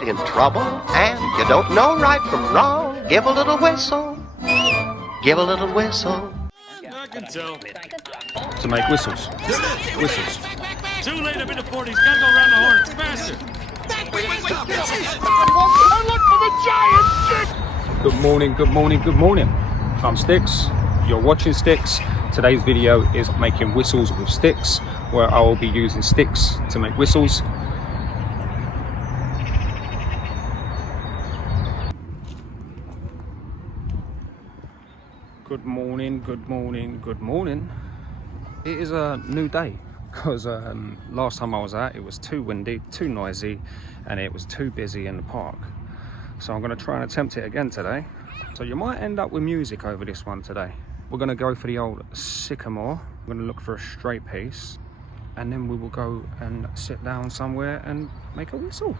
get in trouble and you don't know right from wrong, give a little whistle. Give a little whistle. I can tell. To make whistles. Whistles. Too late, I'm in the 40s. Gotta go around the horn. It's faster. Good morning, good morning, good morning. I'm Sticks. You're watching Sticks. Today's video is making whistles with sticks, where I will be using sticks to make whistles. Good morning, good morning, good morning. It is a new day because last time I was out it was too windy, too noisy, and it was too busy in the park. So I'm going to try and attempt it again today. So you might end up with music over this one today. We're going to go for the old sycamore. We're going to look for a straight piece, and then we will go and sit down somewhere and make a whistle.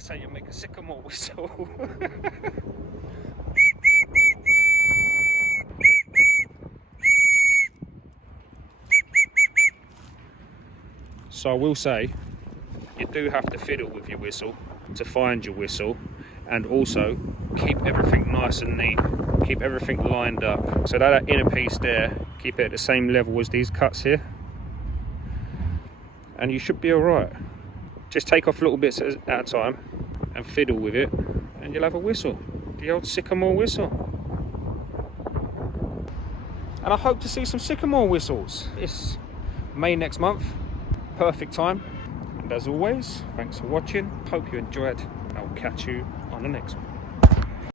That's how you make a sycamore whistle. So I will say, you do have to fiddle with your whistle to find your whistle, and also keep everything nice and neat, keep everything lined up. So that inner piece there, keep it at the same level as these cuts here, and you should be all right. Just take off little bits at a time and fiddle with it, and you'll have a whistle, the old sycamore whistle. And I hope to see some sycamore whistles. It's May next month, perfect time. And as always, thanks for watching. Hope you enjoyed, and I'll catch you on the next one.